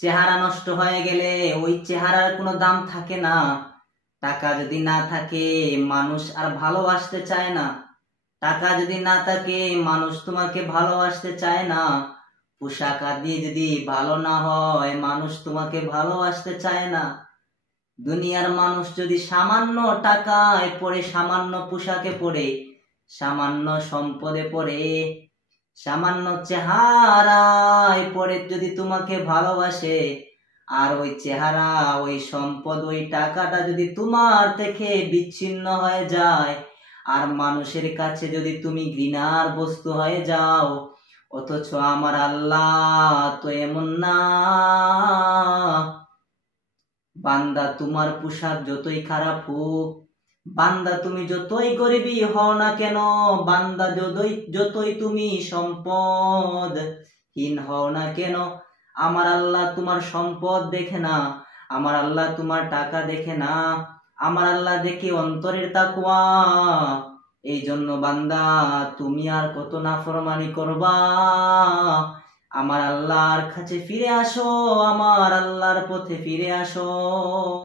চেহারা নষ্ট হয়ে গেলে ওই চেহারার কোনো দাম থাকে না। টাকা যদি না থাকে মানুষ আর ভালোবাসতে চায় না। টাকা যদি না থাকে মানুষ তোমাকে ভালোবাসতে চায় না। পোশাক আদি যদি ভালো না হয় মানুষ তোমাকে ভালোবাসতে চায় না। দুনিয়ার মানুষ যদি সামান্য টাকায় পড়ে, সামান্য পোশাকে পড়ে, সামান্য সম্পদে পড়ে, সামান্য চেহারায় পড়ে যদি তোমাকে ভালোবাসে, আর ওই চেহারা, ওই সম্পদ, ওই টাকাটা যদি তোমার থেকে বিচ্ছিন্ন হয়ে যায়, আর মানুষের কাছে যদি তুমি ঘৃণার বস্তু হয়ে যাও, অথচ আমার আল্লাহ তো এমন না। বান্দা তোমার পোশাক যতই খারাপ হোক, বান্দা তুমি যতই গরিবী হও না কেন, বান্দা যতই তুমি সম্পদহীন হও না কেন, আমার আল্লাহ তোমার সম্পদ দেখে না, আমার আল্লাহ তোমার টাকা দেখে না, আমার আল্লাহ দেখে অন্তরের তাকওয়া। এই জন্য বান্দা তুমি আর কত নাফরমানি করবা? আমার আল্লাহর কাছে ফিরে আসো, আমার আল্লাহর পথে ফিরে আসো।